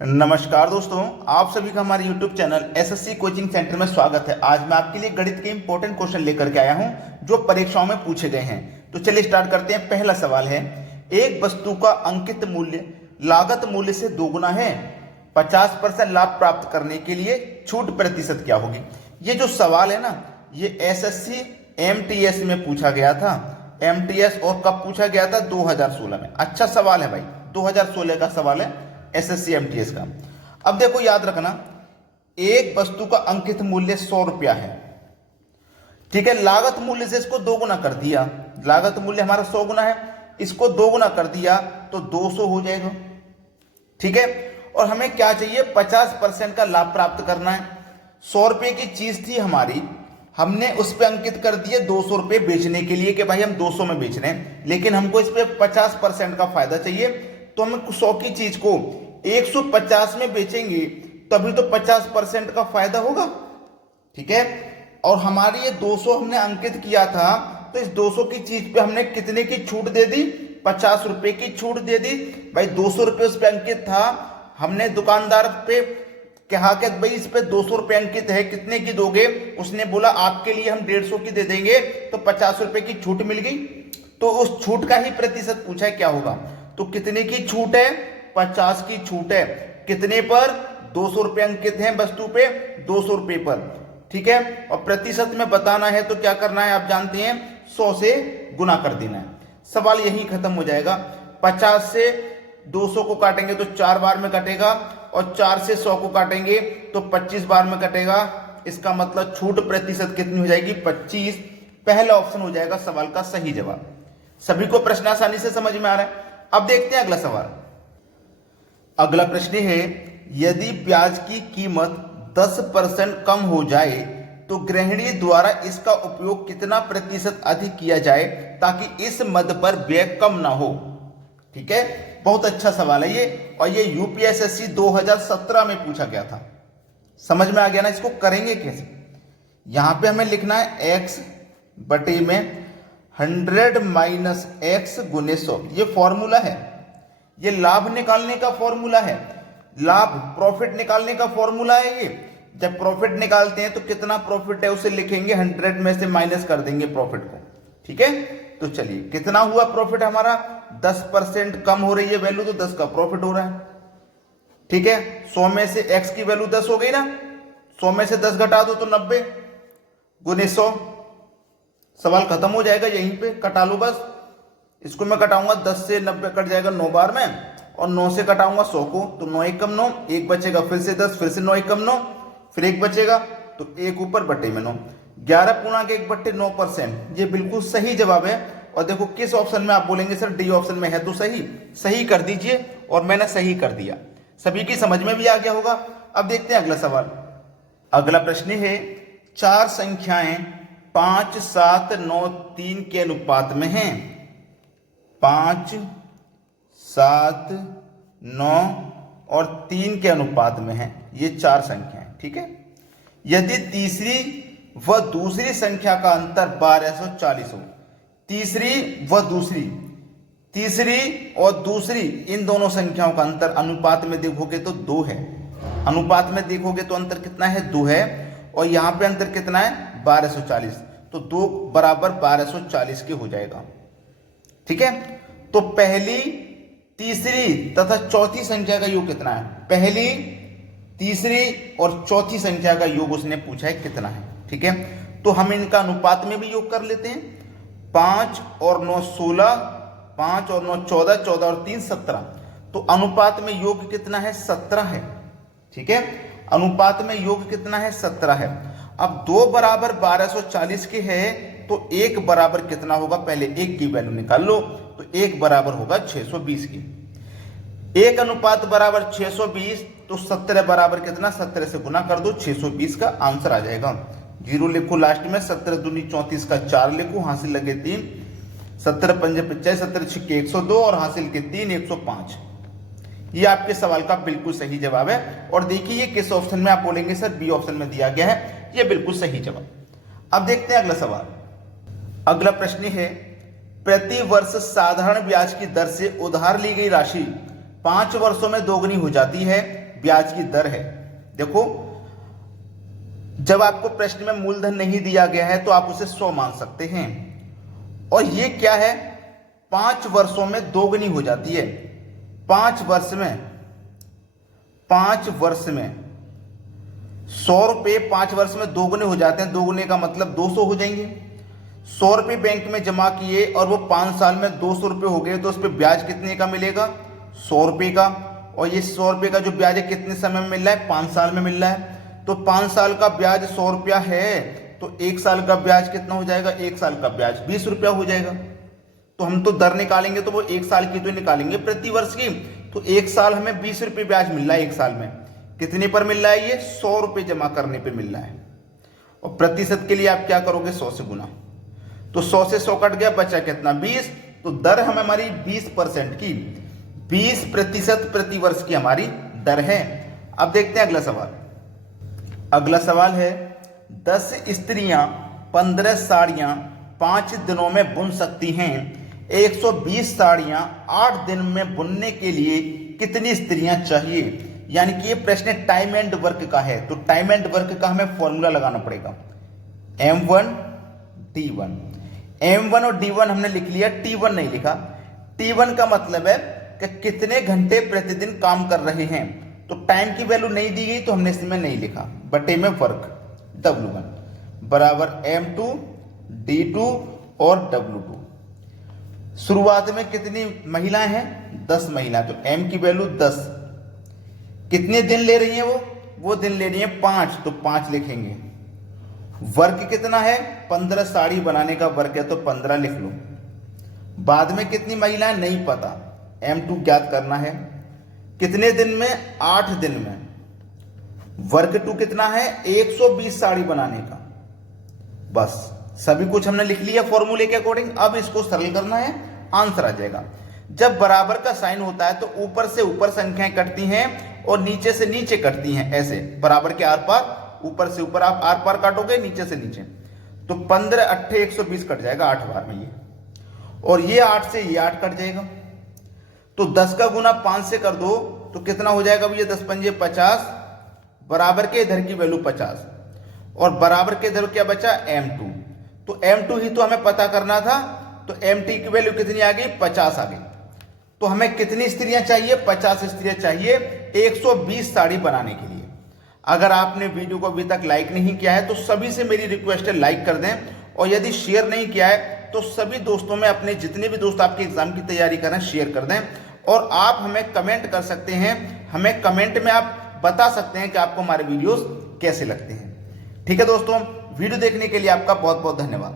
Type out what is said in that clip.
नमस्कार दोस्तों, आप सभी का हमारे YouTube channel SSC coaching centre में स्वागत है। आज मैं आपके लिए गणित के इंपॉर्टेंट क्वेश्चन लेकर के आया हूं जो परीक्षाओं में पूछे गए हैं। तो चलिए स्टार्ट करते हैं। पहला सवाल है, एक वस्तु का अंकित मूल्य लागत मूल्य से दोगुना है, 50% लाभ प्राप्त करने के लिए छूट प्रतिशत क्या होगी। ये जो सवाल है ना, ये एसएससी एमटीएस में पूछा गया था। एमटीएस और कब पूछा गया था? 2016 में। अच्छा सवाल है भाई, 2016 का सवाल है एसएससी एमटीएस का। अब देखो, याद रखना, एक वस्तु का अंकित मूल्य 100 रुपया है, ठीक है। लागत मूल्य से इसको दोगुना कर दिया, लागत मूल्य हमारा 100 गुना है, इसको दोगुना कर दिया तो 200 हो जाएगा, ठीक है। और हमें क्या चाहिए? 50% का लाभ प्राप्त करना है। 100 रुपये की चीज थी हमारी, हमने उस पर अंकित कर दिए 200 रुपये बेचने के लिए कि भाई हम 200 में बेच रहे हैं, लेकिन हमको इस पर 50% का फायदा चाहिए। तो हम 100 की चीज को 150 में बेचेंगे तभी तो 50% का फायदा होगा, ठीक है। और हमारी ये 200 हमने अंकित किया था, तो इस 200 की चीज पे हमने कितने की छूट दे दी? 50 रुपए की छूट दे दी। भाई 200 रुपये उस पे अंकित था, हमने दुकानदार पे कहा कि भाई इस पे 200 रुपये अंकित है, कितने की दोगे? उसने बोला आपके लिए हम 150 की दे देंगे, तो 50 रुपए की छूट मिल गई। तो उस छूट का ही प्रतिशत पूछा है क्या होगा। तो कितने की छूट है? 50 की छूट है। कितने पर? 200 रुपये अंकित हैं वस्तु पे, 200 रुपये पर, ठीक है। और प्रतिशत में बताना है तो क्या करना है, आप जानते हैं, 100 से गुना कर देना है। सवाल यही खत्म हो जाएगा। 50 से 200 को काटेंगे तो 4 बार में कटेगा, और 4 से 100 को काटेंगे तो 25 बार में कटेगा। इसका मतलब छूट प्रतिशत कितनी हो जाएगी? 25। पहला ऑप्शन हो जाएगा सवाल का सही जवाब। सभी को प्रश्न आसानी से समझ में आ रहा है। अब देखते हैं अगला सवाल। अगला प्रश्न है, यदि ब्याज की कीमत 10% कम हो जाए तो गृहिणी द्वारा इसका उपयोग कितना प्रतिशत अधिक किया जाए ताकि इस मद पर व्यय कम ना हो, ठीक है। बहुत अच्छा सवाल है ये, और ये यूपीएसएससी 2017 में पूछा गया था। समझ में आ गया ना? इसको करेंगे कैसे? यहां पे हमें लिखना है x बटे में 100 माइनस x गुने 100। ये फॉर्मूला है, ये लाभ निकालने का फॉर्मूला है, लाभ प्रॉफिट निकालने का फॉर्मूला है ये। जब प्रॉफिट निकालते हैं तो कितना प्रॉफिट है उसे लिखेंगे, 100 में से माइनस कर देंगे प्रॉफिट को, ठीक है। तो चलिए, कितना हुआ प्रॉफिट हमारा? 10% कम हो रही है वैल्यू, तो 10 का प्रॉफिट हो रहा है, ठीक है। 100 में से x की वैल्यू 10 हो गई ना, 100 में से 10 घटा दो तो 90 गुने 100। सवाल खत्म हो जाएगा, यहीं पे कटा लो बस। इसको मैं कटाऊंगा, 10 से 90 कट जाएगा 9 बार में, और 9 से कटाऊंगा 100 को, तो 9 एक कम 9, एक बचेगा, फिर से 10, फिर से 9 एक कम 9, फिर एक बचेगा, तो एक ऊपर बट्टे में 9, 11 पूर्णांक 1 बट्टे 9%। ये बिल्कुल सही जवाब है। और देखो किस ऑप्शन में, आप बोलेंगे सर डी ऑप्शन में है तो सही, सही कर दीजिए, और मैंने सही कर दिया। सभी की समझ में भी आ गया होगा। अब देखते हैं अगला सवाल। अगला प्रश्न है, 4 संख्याएं 5, 7, 9, 3 के अनुपात में हैं। 5, 7, 9 और 3 के अनुपात में है ये 4 संख्याएं, ठीक है। यदि तीसरी व दूसरी संख्या का अंतर 1240 हो, तीसरी और दूसरी इन दोनों संख्याओं का अंतर अनुपात में देखोगे तो 2 है। अनुपात में देखोगे तो अंतर कितना है? 2 है। और यहां पे अंतर कितना है? 1240। तो 2 बराबर 1240 के हो जाएगा, ठीक है। तो पहली, तीसरी तथा चौथी संख्या का योग कितना है? पहली, तीसरी और चौथी संख्या का योग उसने पूछा है कितना है, ठीक है। तो हम इनका अनुपात में भी योग कर लेते हैं। 5 और 9 16, 5 और 9 14, 14 और 3 17। तो अनुपात में योग कितना है? 17 है, ठीक है। अनुपात में योग कितना है? 17 है। अब 2 बराबर 1240 के है, तो 1 बराबर कितना होगा? पहले 1 की वैल्यू निकाल लो, तो 1 बराबर होगा 620 की। 1 अनुपात बराबर 620, तो 17 बराबर कितना? 17 से गुना कर दो, 620 का आंसर आ जाएगा। 0 लिखो लास्ट में, 17 दूनी 34 का 4 लिखो, हासिल लगे 3, 17 पंजे 50, 17 छिक्के 102 और हासिल के 3 105। ये आपके सवाल का बिल्कुल सही जवाब है। और देखिए किस ऑप्शन में, आप बोलेंगे सर बी ऑप्शन में दिया गया है, ये बिल्कुल सही जवाब। अब देखते हैं अगला सवाल। अगला प्रश्न है, प्रति वर्ष साधारण ब्याज की दर से उधार ली गई राशि 5 वर्षों में दोगुनी हो जाती है, ब्याज की दर है। देखो, जब आपको प्रश्न में मूलधन नहीं दिया गया है तो आप उसे 100 मान सकते हैं, और ये क्या है, 5 वर्षों में दोगुनी हो जाती है। 5 वर्ष में 100 रुपये 5 वर्ष में दोगुने हो जाते हैं। दोगुने का मतलब 200 हो जाएंगे। 100 रुपये बैंक में जमा किए और वो 5 साल में 200 रुपये हो गए, तो उस पर ब्याज कितने का मिलेगा, 100 रुपये का। और ये 100 रुपये का जो ब्याज है कितने समय में मिल रहा है, 5 साल में मिल रहा है। तो 5 साल का ब्याज 100 रुपया है, तो 1 साल का ब्याज कितना हो जाएगा, 1 साल का ब्याज 20 रुपया हो जाएगा। तो हम तो दर निकालेंगे तो वो 1 साल की तो निकालेंगे प्रति वर्ष की। तो 1 साल हमें 20 रुपये ब्याज मिल रहा है। 1 साल में कितने पर मिल रहा है, ये 100 रुपये जमा करने पे मिल रहा है। और प्रतिशत के लिए आप क्या करोगे, 100 से गुना। तो 100 से 100 कट गया, बचा कितना, 20। तो दर हमारी 20% की, 20% प्रति वर्ष की हमारी दर है। अब देखते हैं अगला सवाल। अगला सवाल है, 10 स्त्रियां 15 साड़ियां 5 दिनों में बुन सकती हैं। 120 साड़ियां 8 दिन में बुनने के लिए कितनी स्त्रियां चाहिए। यानी कि ये प्रश्न टाइम एंड वर्क का है, तो टाइम एंड वर्क का हमें फॉर्मूला लगाना पड़ेगा। M1 D1, M1 और D1 हमने लिख लिया, T1 नहीं लिखा। T1 का मतलब है कि कितने घंटे प्रतिदिन काम कर रहे हैं। तो टाइम की वैल्यू नहीं दी गई तो हमने इसमें नहीं लिखा, बटे में वर्क W1 बराबर M2 D2 और W2। शुरुआत में कितनी महिलाएं हैं, 10 महिलाएं, तो M की वैल्यू 10। कितने दिन ले रही हैं वो दिन ले रही हैं 5, तो 5 लिखेंगे। वर्क कितना है, 15 साड़ी बनाने का वर्क है, तो 15 लिख लो। बाद में कितनी महिलाएं नहीं पता, M2 ज्ञात करना है। कितने दिन में, 8 दिन में। वर्क 2 कितना है, 120 साड़ी बनाने का। बस सभी कुछ हमने लिख लिया फॉर्मूले के अकॉर्डिंग। अब इसको सरल करना है, आंसर आ जाएगा। जब बराबर का साइन होता है तो ऊपर से ऊपर संख्याएं कटती हैं और नीचे से नीचे कटती हैं, ऐसे बराबर के आर पार, ऊपर से ऊपर आप आर पार काटोगे, नीचे से नीचे। तो 15 8 120 कट जाएगा 8 बार में ये, और ये 8 से ये 8 कट जाएगा। तो 10 का गुना 5 से कर दो तो कितना हो जाएगा भैया, 10 पंजे 50, बराबर के इधर की वैल्यू 50, और बराबर के इधर क्या बचा, M2। तो M2 ही तो हमें पता करना था, तो MT की वैल्यू कितनी आ गई, 50 आ गई। तो हमें कितनी स्त्रियां चाहिए, 50 स्त्रियां चाहिए 120 साड़ी बनाने के लिए। अगर आपने वीडियो को अभी तक लाइक नहीं किया है तो सभी से मेरी रिक्वेस्ट है, लाइक कर दें। और यदि शेयर नहीं किया है तो सभी दोस्तों में, अपने जितने भी दोस्त आपके एग्जाम की तैयारी कर रहे हैं, शेयर कर दें। और आप हमें कमेंट कर सकते हैं, हमें कमेंट में आप बता सकते हैं कि आपको हमारे वीडियोस कैसे लगते हैं। ठीक है दोस्तों, वीडियो देखने के लिए आपका बहुत बहुत धन्यवाद।